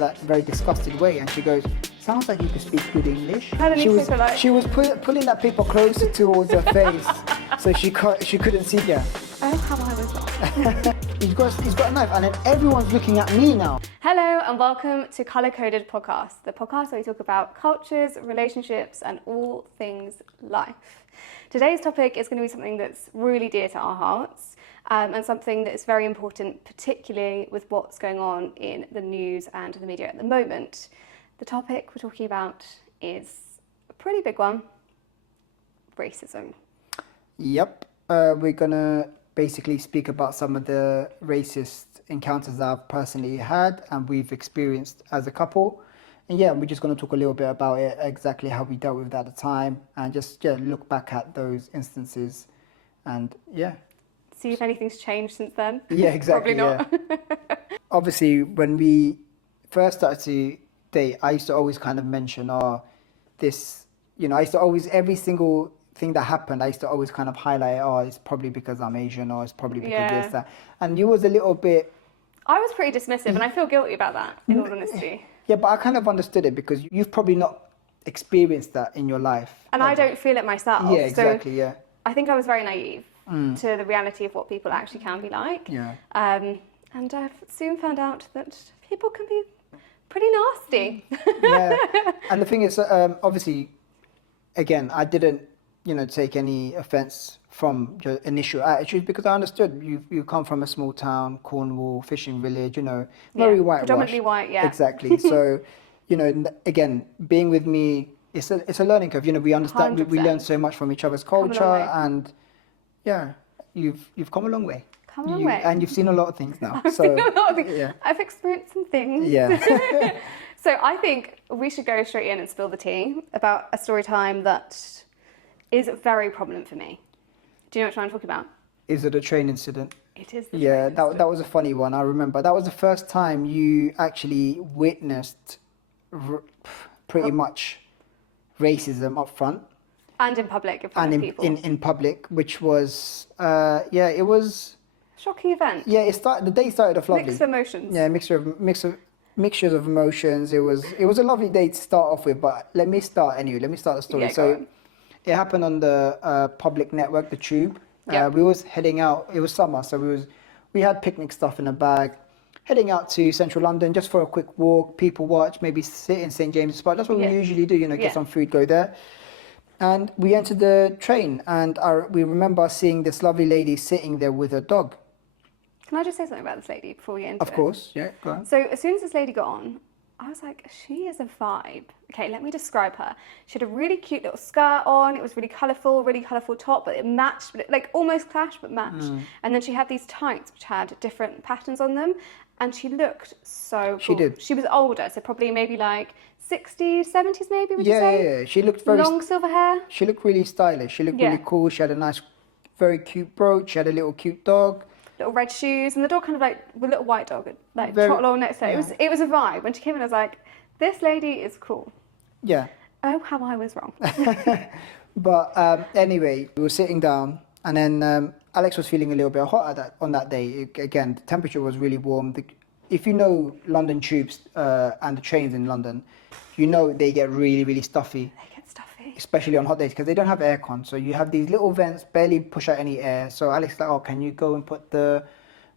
that very disgusted way, and she goes, sounds like you can speak good English. How did She was pulling that paper closer towards her face, so she couldn't see her. Oh, how I was wrong. He's got a knife, and then everyone's looking at me now. Hello and welcome to CULR CODED podcast, the podcast where we talk about cultures, relationships and all things life. Today's topic is going to be something that's really dear to our hearts and something that is very important, particularly with what's going on in the news and the media at the moment. The topic we're talking about is a pretty big one: racism. Yep, we're going to basically speak about some of the racist encounters that I've personally had and we've experienced as a couple. And yeah, we're just going to talk a little bit about it, exactly how we dealt with it at the time, and just look back at those instances and see if anything's changed since then. Yeah, exactly. Probably not. Yeah. Obviously, when we first started to date, I used to always kind of mention, I used to always, every single thing that happened, I used to always kind of highlight, it's probably because I'm Asian, or it's probably because this, that. And you was a little bit... I was pretty dismissive, and I feel guilty about that, in all honesty. Yeah, but I kind of understood it because you've probably not experienced that in your life. And I don't feel it myself. Yeah, exactly, so I think I was very naive to the reality of what people actually can be like. Yeah. And I've soon found out that people can be pretty nasty. Yeah. And the thing is, obviously, again, I didn't, take any offence from your initial attitude because I understood you come from a small town, Cornwall, fishing village, very white. Predominantly white, yeah. Exactly. So, again, being with me, it's a learning curve. We understand, we learn so much from each other's culture, and you've come a long way. Come a long way. And you've seen a lot of things now. I've seen a lot of things. Yeah. I've experienced some things. Yeah. So I think we should go straight in and spill the tea about a story time that is very prominent for me. Do you know what I'm talking about? Is it a train incident? It is. That was a funny one. I remember that was the first time you actually witnessed pretty much racism up front. And in public, in front of people. In public, which was it was shocking event. Yeah, the day started off lovely. Mixed emotions. Yeah, mixtures of emotions. It was a lovely day to start off with. But let me start the story. Yeah, it happened on the public network, the Tube. Yep. We was heading out. It was summer, so we had picnic stuff in a bag, heading out to central London just for a quick walk, people watch, maybe sit in St James's Park. That's what we usually do. Get some food, go there. And we entered the train, and we remember seeing this lovely lady sitting there with her dog. Can I just say something about this lady before we enter? Of course, yeah, go on. So as soon as this lady got on, I was like, she is a vibe. Okay, let me describe her. She had a really cute little skirt on. It was really colourful top, but it matched, like almost clashed, but matched. And then she had these tights, which had different patterns on them. And she looked so cool. She did. She was older, so probably maybe like 60s, 70s maybe, would you say? Yeah. She looked very... Long silver hair. She looked really stylish. She looked really cool. She had a nice, very cute brooch. She had a little cute dog. Little red shoes, and the dog kind of like, with a little white dog, like trot along next to her. Yeah. It was a vibe. When she came in, I was like, this lady is cool. Yeah. Oh, how I was wrong. But anyway, we were sitting down, and then Alex was feeling a little bit hot on that day. Again, the temperature was really warm. If you know London tubes and the trains in London, they get really, really stuffy. They get stuffy. Especially on hot days because they don't have aircon. So you have these little vents, barely push out any air. So Alex was like, can you go and put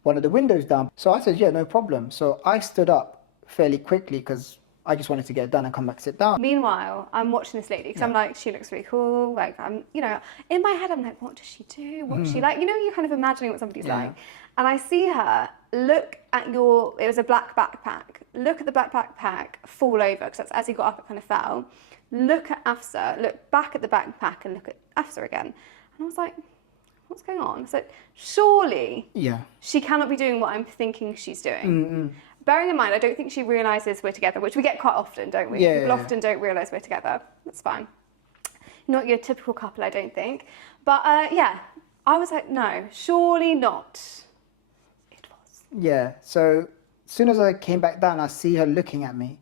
one of the windows down? So I said, yeah, no problem. So I stood up fairly quickly because I just wanted to get it done and come back, sit down. Meanwhile, I'm watching this lady because I'm like, she looks really cool. Like, in my head, I'm like, what does she do? What's she like? You're kind of imagining what somebody's like. And I see her look at it was a black backpack. Look at the black backpack, fall over, because that's as he got up, it kind of fell. Look at Afsa, look back at the backpack and look at Afsa again. And I was like, what's going on? So surely she cannot be doing what I'm thinking she's doing. Bearing in mind, I don't think she realises we're together, which we get quite often, don't we? Yeah, People often don't realise we're together. That's fine. Not your typical couple, I don't think. But I was like, no, surely not. It was. Yeah, so as soon as I came back down, I see her looking at me.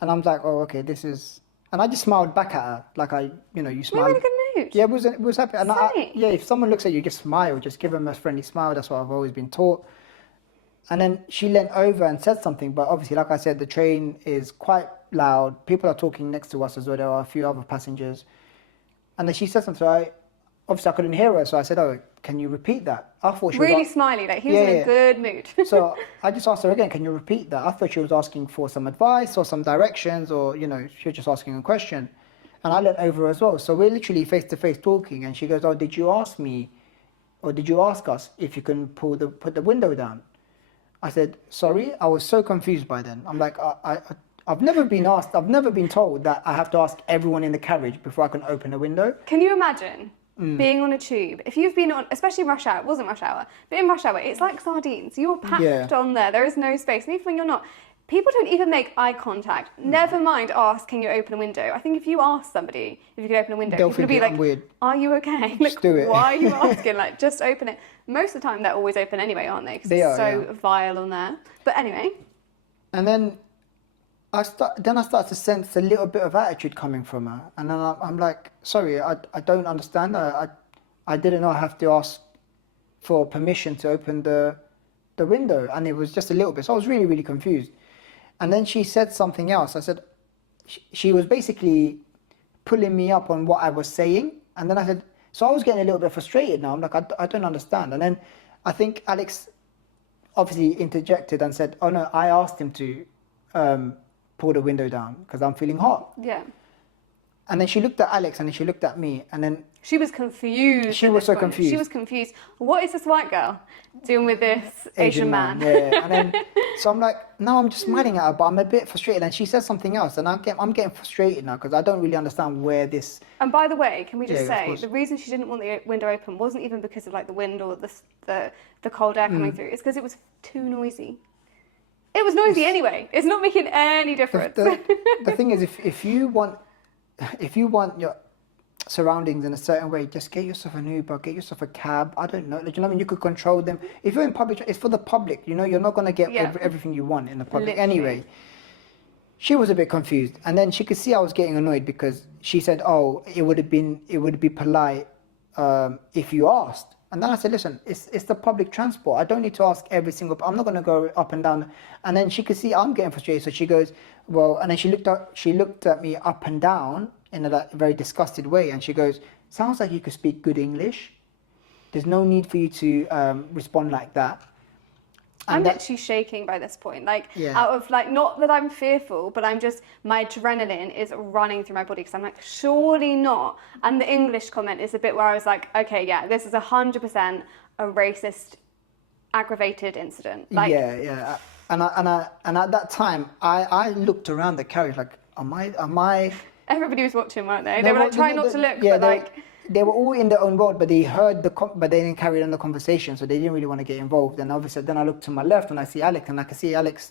And I'm like, oh, okay, this is... And I just smiled back at her, like you smiled. You're in a good mood. Yeah, it was happy. And if someone looks at you, just smile, just give them a friendly smile. That's what I've always been taught. And then she leant over and said something, but obviously, like I said, the train is quite loud. People are talking next to us as well. There are a few other passengers. And then she said something. So obviously, I couldn't hear her. So I said, oh, can you repeat that? I thought she really was smiley, like he was in a good mood. So I just asked her again, can you repeat that? I thought she was asking for some advice or some directions, or, she was just asking a question. And I leant over as well. So we're literally face to face talking. And she goes, oh, did you ask me, or did you ask us if you can put the window down? I said, sorry. I was so confused by then. I'm like, I've never been asked, I've never been told that I have to ask everyone in the carriage before I can open a window. Can you imagine being on a tube? If you've been on, especially rush hour, it wasn't rush hour, but in rush hour, it's like sardines. You're packed on there. There is no space. And even when you're not, people don't even make eye contact. Never mind ask, can you open a window? I think if you ask somebody if you can open a window, they'll people will think be like, weird. Are you okay? Just do it. Why are you asking? Like, just open it. Most of the time, they're always open anyway, aren't they? Because it's so vile on there. But anyway. And then I start to sense a little bit of attitude coming from her. And then I'm like, sorry, I don't understand. I didn't know I have to ask for permission to open the window. And it was just a little bit. So I was really, really confused. And then she said something else. I said, she was basically pulling me up on what I was saying. And then I said, so I was getting a little bit frustrated now. I'm like, I don't understand. And then I think Alex obviously interjected and said, oh no, I asked him to pull the window down because I'm feeling hot. Yeah. And then she looked at Alex and then she looked at me and then... She was confused. She was so confused. She was confused. What is this white girl doing with this Asian man? Yeah. And then, so I'm like, no, I'm just smiling at her, but I'm a bit frustrated. And she says something else and I'm getting frustrated now because I don't really understand where this... And by the way, can we just say, the reason she didn't want the window open wasn't even because of like the wind or the cold air coming through. It's because it was too noisy. It was noisy anyway. It's not making any difference. The thing is, if you want your surroundings in a certain way, just get yourself an Uber, get yourself a cab. I don't know. You know what I mean? You could control them. If you're in public, it's for the public. You're not going to get everything you want in the public. Literally. Anyway, she was a bit confused. And then she could see I was getting annoyed because she said, oh, it would be polite if you asked. And then I said, listen, it's the public transport. I don't need to ask every single... I'm not going to go up and down. And then she could see I'm getting frustrated. So she goes, well... And then she looked at me up and down in a very disgusted way. And she goes, sounds like you could speak good English. There's no need for you to respond like that. I'm literally shaking by this point. Like, out of, like, not that I'm fearful, but I'm just, my adrenaline is running through my body because I'm like, surely not. And the English comment is a bit where I was like, okay, yeah, this is 100% a racist, aggravated incident. Like, yeah. And at that time, I looked around the carriage like, am I... Everybody was watching, weren't they? They were like trying not to look, but like... They were all in their own world, but they heard but they didn't carry on the conversation, so they didn't really want to get involved. And obviously, then I look to my left and I see Alex, and I can see Alex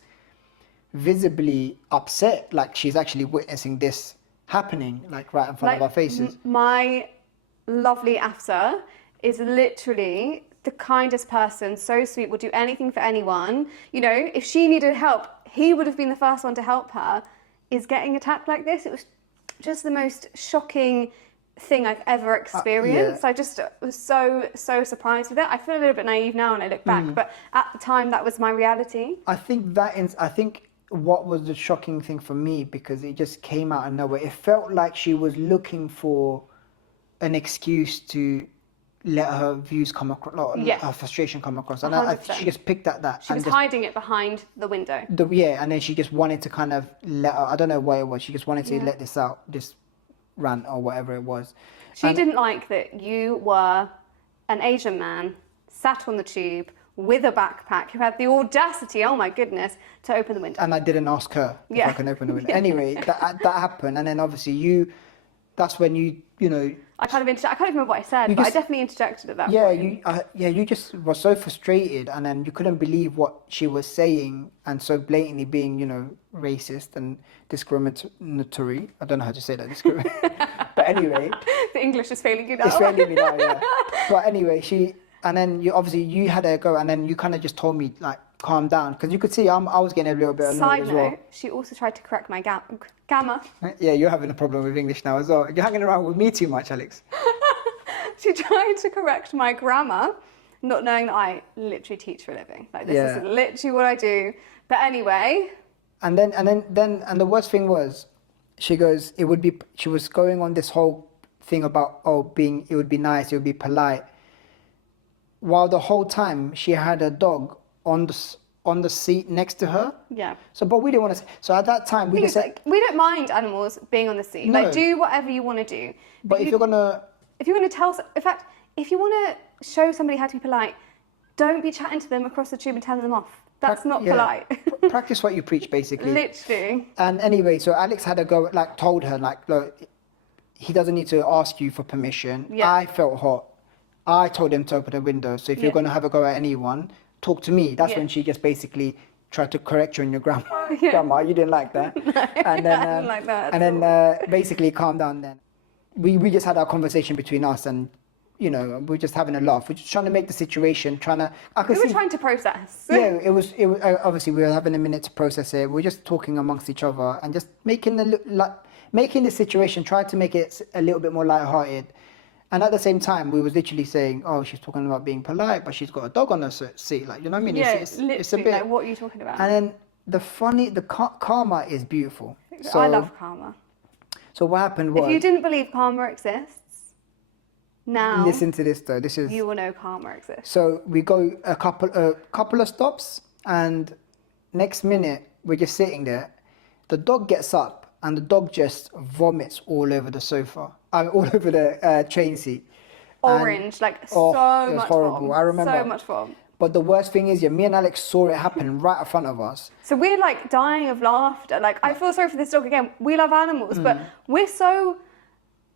visibly upset, like she's actually witnessing this happening, like right in front of our faces. My lovely Afsa is literally the kindest person, so sweet, would do anything for anyone. You know, if she needed help, he would have been the first one to help her. Is getting attacked like this? It was just the most shocking thing I've ever experienced. I just was so surprised with it. I feel a little bit naive now when I look back, but at the time that was my reality. I think what was the shocking thing for me, because it just came out of nowhere. It felt like she was looking for an excuse to let her views come across, her frustration come across, and she just picked at that. She was hiding it behind the window. And then she just wanted to kind of I don't know what it was. She just wanted to let this out, this rant or whatever it was. She didn't like that you were an Asian man sat on the tube with a backpack who had the audacity, oh my goodness, to open the window. And I didn't ask her if I can open the window. Anyway, that happened, and then obviously that's when you know. I can't even remember what I said, but I definitely interjected at that point. You just were so frustrated, and then you couldn't believe what she was saying, and so blatantly being, racist and discriminatory. I don't know how to say that. But anyway, the English is failing you now. It's failing me now, yeah. But anyway, and then you had a go, and then you kind of just told me like, calm down, because you could see I was getting a little bit annoyed as well. She also tried to correct my grammar. Yeah, you're having a problem with English now as well. You're hanging around with me too much, Alex. She tried to correct my grammar. not knowing that I literally teach for a living. Like, this is literally what I do. But anyway. And the worst thing was, she goes, she was going on this whole thing about, it would be nice, it would be polite. While the whole time she had a dog on the seat next to her. Yeah. So, but we didn't want to. So at that time, we just said, like, we don't mind animals being on the seat. No. Like, do whatever you want to do. But if you're gonna in fact, if you want to show somebody how to be polite, don't be chatting to them across the tube and telling them off. That's not polite. Practice what you preach, basically. Literally. And anyway, so Alex had a go, like, told her, like, look, he doesn't need to ask you for permission. Yeah. I felt hot. I told him to open the window. So if you're going to have a go at anyone, talk to me. That's when she just basically tried to correct you on your grammar. Grandma, you didn't like that. No, and then, I didn't like that. And then basically calm down then. We just had our conversation between us and, you know, we're just having a laugh. We're just trying to make the situation, we were trying to process. Yeah, it was obviously we were having a minute to process it. We're just talking amongst each other and just making the situation, trying to make it a little bit more lighthearted. And at the same time, we was literally saying, oh, she's talking about being polite, but she's got a dog on her seat. Like, you know what I mean? Yeah, it's a bit. Like, what are you talking about? And then karma is beautiful. So, I love karma. So what happened was... If you didn't believe karma exists, now... Listen to this, though. This is... You will know karma exists. So we go a couple of stops, and next minute, we're just sitting there. The dog gets up, and the dog just vomits all over the sofa. All over the train seat. Orange, so much horrible. Vom. I remember. So much vom. But the worst thing is, me and Alex saw it happen right in front of us. So we're like dying of laughter. Like, I feel sorry for this dog again. We love animals, but we're so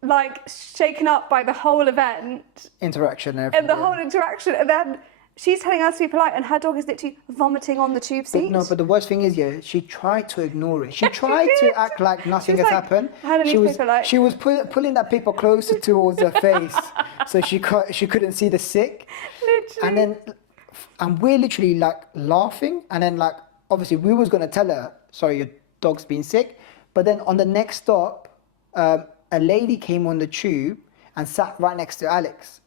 like shaken up by the whole event. Interaction and everything. And the whole interaction. And then she's telling us to be polite and her dog is literally vomiting on the tube seat. But the worst thing is, she tried to ignore it. She tried to act like nothing has happened. She was pulling that paper closer towards her face so she couldn't see the sick. Literally. And we're literally like laughing. And then like, obviously we was going to tell her, sorry, your dog's been sick. But then on the next stop, a lady came on the tube and sat right next to Alex.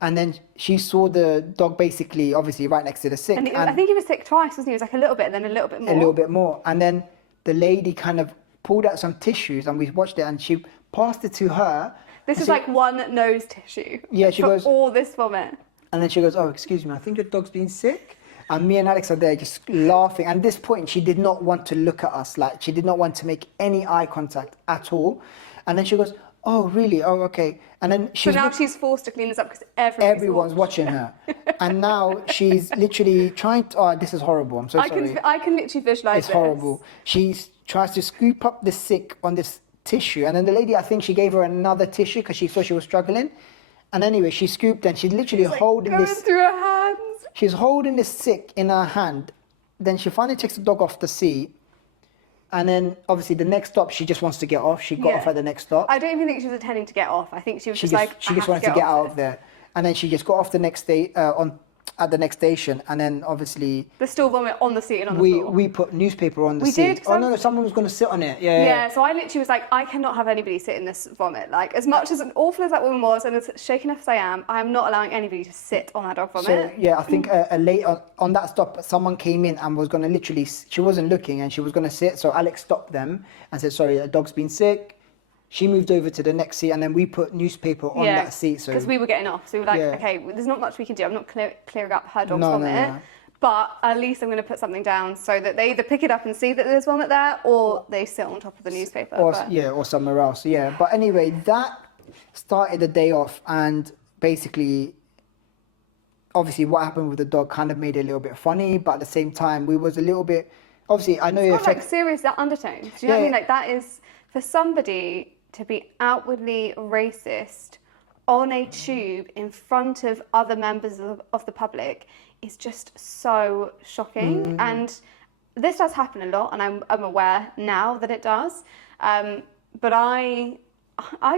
And then she saw the dog basically, obviously, right next to the sick. And I think he was sick twice, wasn't he? It was like a little bit and then a little bit more. A little bit more. And then the lady kind of pulled out some tissues and we watched it and she passed it to her. This is like one nose tissue. Yeah, she goes... all this vomit. And then she goes, oh, excuse me, I think your dog's been sick. And me and Alex are there just laughing. And at this point, she did not want to look at us. Like, she did not want to make any eye contact at all. And then she goes... Oh, really? Oh, okay. And then she's forced to clean this up because everyone's watching her. And now she's literally trying to... Oh, this is horrible. I'm so sorry. I can literally visualise It's horrible. She tries to scoop up the sick on this tissue. And then the lady, I think she gave her another tissue because she saw she was struggling. And anyway, she scooped and she's literally holding this... through her hands. She's holding this sick in her hand. Then she finally takes the dog off the seat. And then, obviously, the next stop, she just wants to get off. She got off at the next stop. I don't even think she was intending to get off. I think she was just like, she just wanted to get out of there. And then she just got off the next day, at the next station. And then, obviously... There's still vomit on the seat and on the floor. We put newspaper on the seat. We did? Oh, no, someone was going to sit on it. Yeah, so I literally was like, I cannot have anybody sit in this vomit. Like, as much as awful as that woman was, and as shaken as I am not allowing anybody to sit on that dog vomit. So, yeah, I think on that stop, someone came in and was going to literally... She wasn't looking and she was going to sit. So Alex stopped them and said, sorry, the dog's been sick. She moved over to the next seat and then we put newspaper on that seat. Because we were getting off. So we were like, okay, there's not much we can do. I'm not clearing up her dog's vomit. No. But at least I'm going to put something down so that they either pick it up and see that there's vomit there or they sit on top of the newspaper. Or somewhere else. Yeah. But anyway, that started the day off and basically, obviously what happened with the dog kind of made it a little bit funny. But at the same time, we was a little bit... Obviously, I know it's got like serious undertones. Do you know what I mean? Like that is... For somebody to be outwardly racist on a tube in front of other members of the public is just so shocking. And this does happen a lot, and I'm aware now that it does. But I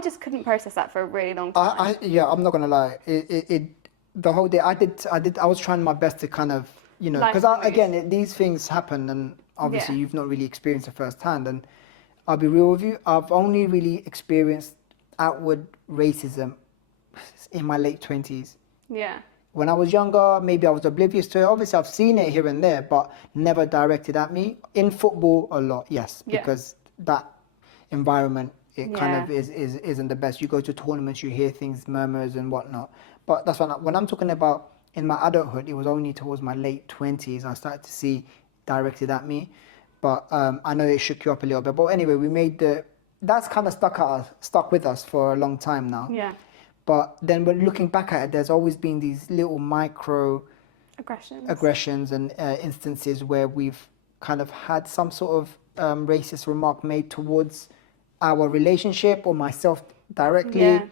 just couldn't process that for a really long time. I'm not gonna lie. The whole day I was trying my best to kind of, you know, because again these things happen, and obviously you've not really experienced it firsthand. And I'll be real with you, I've only really experienced outward racism in my late 20s. Yeah. when I was younger, maybe I was oblivious to it. Obviously, I've seen it here and there, but never directed at me. In football, a lot, yes, Yeah. because that environment, it kind Yeah. of isn't the best. You go to tournaments, you hear things, murmurs and whatnot. But that's when I'm talking about in my adulthood, it was only towards my late 20s I started to see directed at me. But I know it shook you up a little bit. But anyway, that's kind of stuck with us for a long time now. Yeah. But then when looking back at it, there's always been these little micro aggressions and instances where we've kind of had some sort of racist remark made towards our relationship or myself directly. Yeah.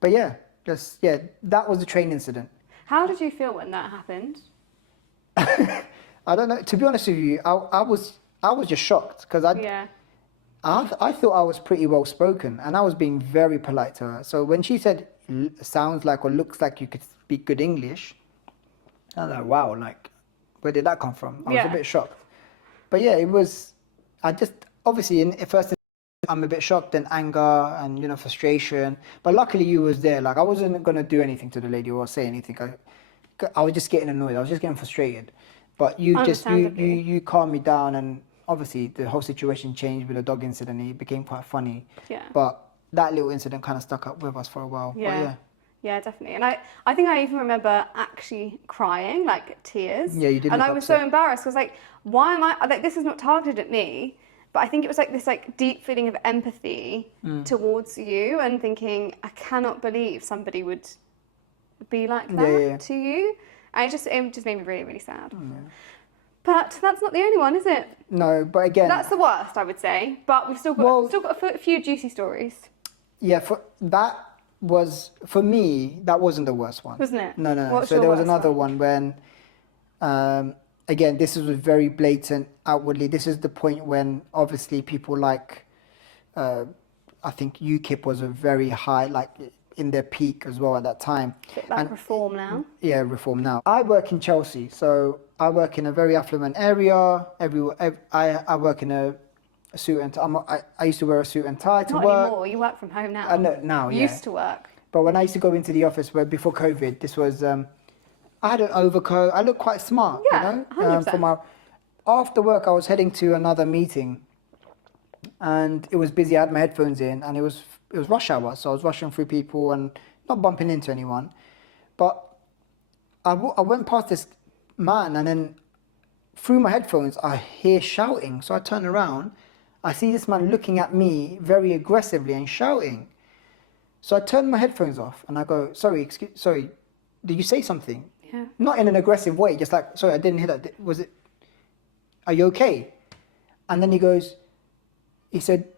But that was the train incident. How did you feel when that happened? I don't know. To be honest with you, I was just shocked because I thought I was pretty well spoken and I was being very polite to her. So when she said sounds like or looks like you could speak good English, I was like, wow, like where did that come from? I was a bit shocked. But yeah, it was. I just obviously at first I'm a bit shocked and anger and frustration. But luckily you was there. Like I wasn't gonna do anything to the lady or say anything. I was just getting annoyed. I was just getting frustrated. But you calmed me down, and obviously the whole situation changed with the dog incident. It became quite funny. Yeah. But that little incident kind of stuck up with us for a while. Yeah. But yeah. Yeah, definitely. And I think I even remember actually crying, like tears. Yeah, you did. And I was so embarrassed because like, why am I like this is not targeted at me, but I think it was like this like deep feeling of empathy towards you and thinking, I cannot believe somebody would be like that to you. And it just made me really, really sad. Yeah. But that's not the only one, is it? No, but again, that's the worst, I would say. But we've still got a few juicy stories. Yeah, for me, that wasn't the worst one. Wasn't it? No. So there was another one when, again, this was very blatant outwardly. This is the point when obviously people like, I think UKIP was a very high, like in their peak as well at that time. Bit like Reform now. Yeah, Reform now. I work in Chelsea, so I work in a very affluent area. I work in a suit and I used to wear a suit and tie to work. Not anymore. You work from home now. Now, you used to work. But when I used to go into the office, before COVID, this was I had an overcoat. I looked quite smart. Yeah, 100%. After work, I was heading to another meeting, and it was busy. I had my headphones in, and it was rush hour, so I was rushing through people and not bumping into anyone. But I went past this man, and then through my headphones, I hear shouting. So I turn around, I see this man looking at me very aggressively and shouting. So I turned my headphones off, and I go, sorry, did you say something? Yeah. Not in an aggressive way, just like, sorry, I didn't hear that. Are you okay? And then he said,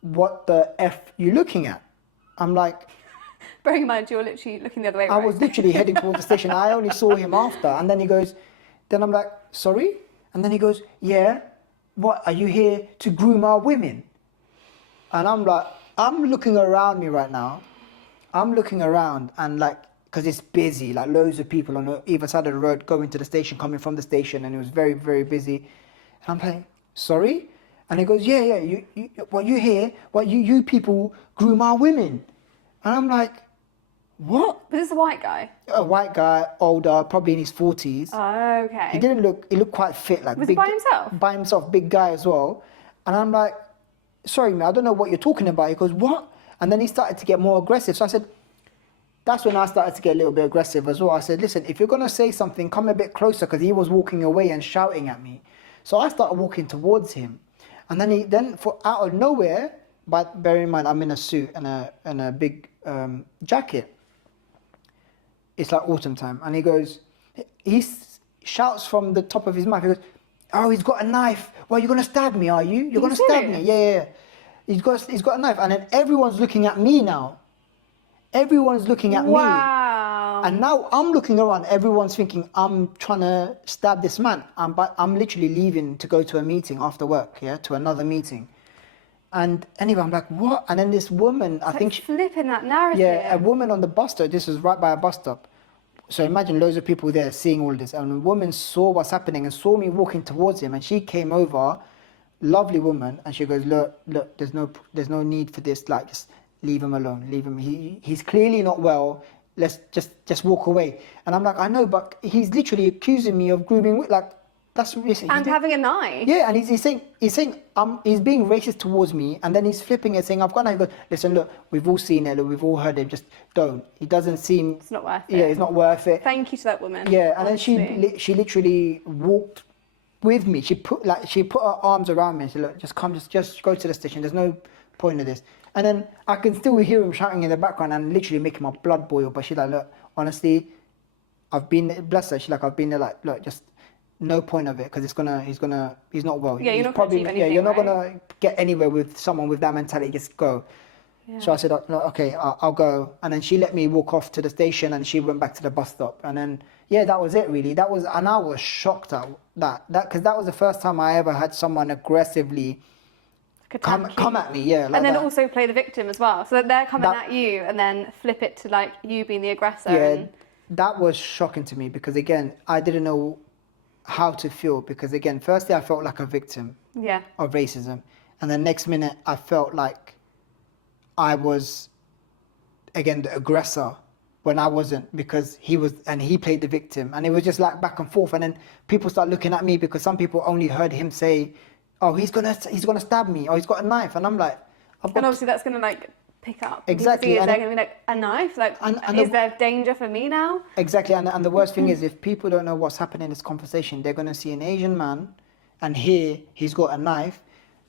what the F you looking at? I'm like... Bearing in mind, you're literally looking the other way, I was literally heading towards the station. I only saw him after. And then then I'm like, sorry? And then he goes, yeah, what, are you here to groom our women? And I'm like, I'm looking around me right now. I'm looking around and like, because it's busy, like loads of people on either side of the road going to the station, coming from the station, and it was very, very busy. And I'm like, sorry? And he goes, yeah, you here? What, you people groom our women? And I'm like, what? Was this a white guy? A white guy, older, probably in his 40s. Oh, okay. He looked quite fit. Like was he by himself? By himself, big guy as well. And I'm like, sorry, man, I don't know what you're talking about. He goes, what? And then he started to get more aggressive. So I said, that's when I started to get a little bit aggressive as well. I said, listen, if you're going to say something, come a bit closer, because he was walking away and shouting at me. So I started walking towards him. And then out of nowhere, but bear in mind, I'm in a suit and a big jacket. It's like autumn time. And he shouts from the top of his mouth. He goes, oh, he's got a knife. Well, you're going to stab me, are you? You're going to stab me? Yeah. He's got a knife. And then everyone's looking at me now. Everyone's looking at me. Wow. And now I'm looking around. Everyone's thinking I'm trying to stab this man. But I'm literally leaving to go to a meeting after work, to another meeting. And anyway, I'm like, what? And then this woman, I think... flipping that narrative. Yeah, a woman on the bus stop. This was right by a bus stop. So imagine loads of people there seeing all this. And the woman saw what's happening and saw me walking towards him. And she came over, lovely woman. And she goes, look, there's no need for this. Like, just leave him alone. Leave him. He's clearly not well. let's just walk away. And I'm like, I know, but he's literally accusing me of grooming, like, that's racist. And having a knife. Yeah, and he's saying, he's being racist towards me, and then he's flipping it, saying, I've got a knife. He goes, listen, look, we've all seen it, look, we've all heard it, just don't. It doesn't seem... It's not worth it. Yeah, it's not worth it. Thank you to that woman. Yeah, and honestly. then she literally walked with me. She put her arms around me and said, look, just come, just go to the station. There's no point of this. And then I can still hear him shouting in the background and literally making my blood boil. But she's like, look, honestly, bless her, she's like, I've been there, like, look, just no point of it, because he's not well. Yeah, you're not going to achieve anything, you're not right? going to get anywhere with someone with that mentality. Just go. Yeah. So I said, no, okay, I'll go. And then she let me walk off to the station, and she went back to the bus stop. And then, yeah, that was it, really. And I was shocked at that, because that was the first time I ever had someone aggressively come at me, yeah. Like and then that. also play the victim as well. So that they're coming at you, and then flip it to like you being the aggressor. Yeah, that was shocking to me, because again, I didn't know how to feel, because again, firstly, I felt like a victim of racism. And the next minute, I felt like I was, again, the aggressor when I wasn't, because he played the victim. And it was just like back and forth. And then people start looking at me, because some people only heard him say, oh, he's gonna stab me, or he's got a knife. And I'm like... And obviously that's gonna like pick up. Exactly. Is there gonna be like a knife? Like, is there danger for me now? Exactly. And the worst thing is, if people don't know what's happening in this conversation, they're gonna see an Asian man, and here he's got a knife.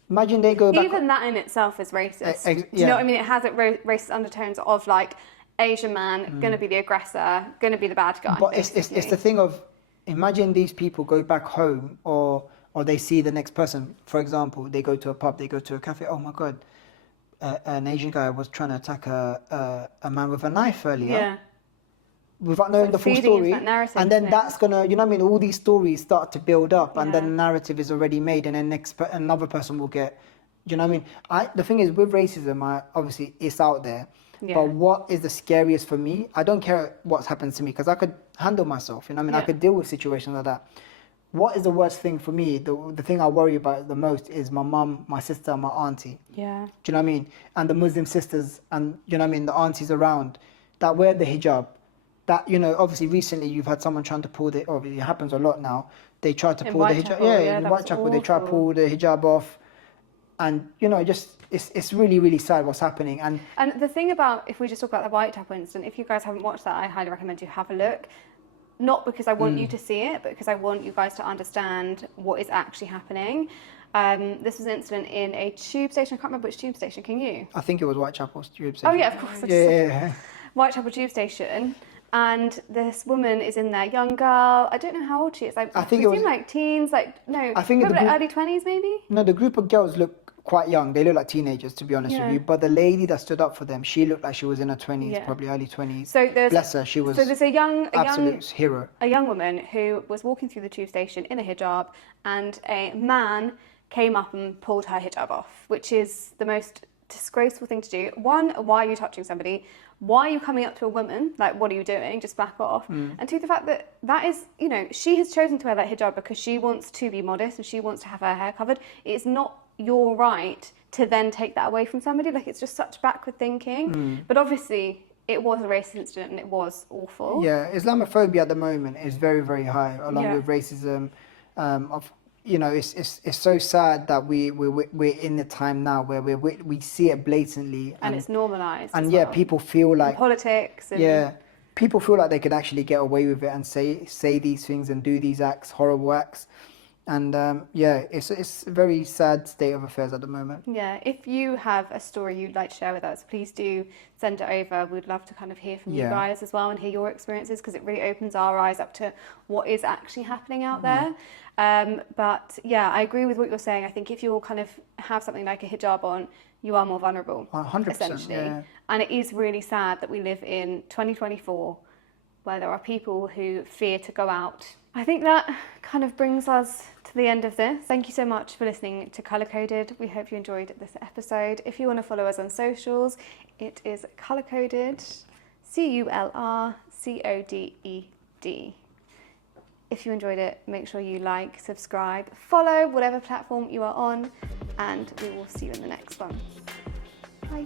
Imagine they go back... Even that in itself is racist. Do you know what I mean? It has racist undertones of like, Asian man, gonna be the aggressor, gonna be the bad guy. But it's the thing of, imagine these people go back home, or they see the next person. For example, they go to a pub, they go to a cafe. Oh my God, an Asian guy was trying to attack a man with a knife earlier. Yeah. Without knowing the full story. And then that's gonna, you know what I mean? All these stories start to build up, and then the narrative is already made, and then another person will get, you know what I mean? The thing is, with racism, obviously it's out there. Yeah. But what is the scariest for me? I don't care what's happened to me, because I could handle myself. You know what I mean? I could deal with situations like that. What is the worst thing for me? The thing I worry about the most is my mum, my sister, my auntie. Yeah. Do you know what I mean? And the Muslim sisters, and you know what I mean, the aunties around that wear the hijab. That, you know, obviously recently you've had someone trying to pull the, or it happens a lot now. They try to pull the hijab. In Whitechapel they try to pull the hijab off, and you know, just it's really, really sad what's happening. And the thing about, if we just talk about the Whitechapel incident, if you guys haven't watched that, I highly recommend you have a look. Not because I want you to see it, but because I want you guys to understand what is actually happening. This was an incident in a tube station. I can't remember which tube station. Can you? I think it was Whitechapel tube station. Oh yeah, of course. Yeah. Whitechapel tube station. And this woman is in there, young girl. I don't know how old she is. I think it was like teens. Like no, I think like early 20s maybe. No, the group of girls look quite young. They look like teenagers, to be honest with you. But the lady that stood up for them, she looked like she was in her 20s, probably early 20s. So bless her, she was. So there's a absolute hero. A young woman who was walking through the tube station in a hijab, and a man came up and pulled her hijab off, which is the most disgraceful thing to do. One, why are you touching somebody? Why are you coming up to a woman? Like, what are you doing? Just back off. And two, the fact that is, you know, she has chosen to wear that hijab because she wants to be modest and she wants to have her hair covered. It's not your right to then take that away from somebody. Like, it's just such backward thinking. But obviously, it was a racist incident and it was awful. Yeah, Islamophobia at the moment is very, very high, along with racism. You know, it's so sad that we're in the time now where we see it blatantly, and it's normalised. And people feel like politics. And people feel like they could actually get away with it and say these things and do these acts, horrible acts. And it's a very sad state of affairs at the moment. Yeah, if you have a story you'd like to share with us, please do send it over. We'd love to kind of hear from you guys as well and hear your experiences, because it really opens our eyes up to what is actually happening out there. But yeah, I agree with what you're saying. I think if you kind of have something like a hijab on, you are more vulnerable, 100%, essentially. Yeah. And it is really sad that we live in 2024 where there are people who fear to go out. I think that kind of brings us to the end of this. Thank you so much for listening to Colour Coded. We hope you enjoyed this episode. If you want to follow us on socials, it is Colour Coded, CULRCODED. If you enjoyed it, make sure you like, subscribe, follow whatever platform you are on, and we will see you in the next one. Bye.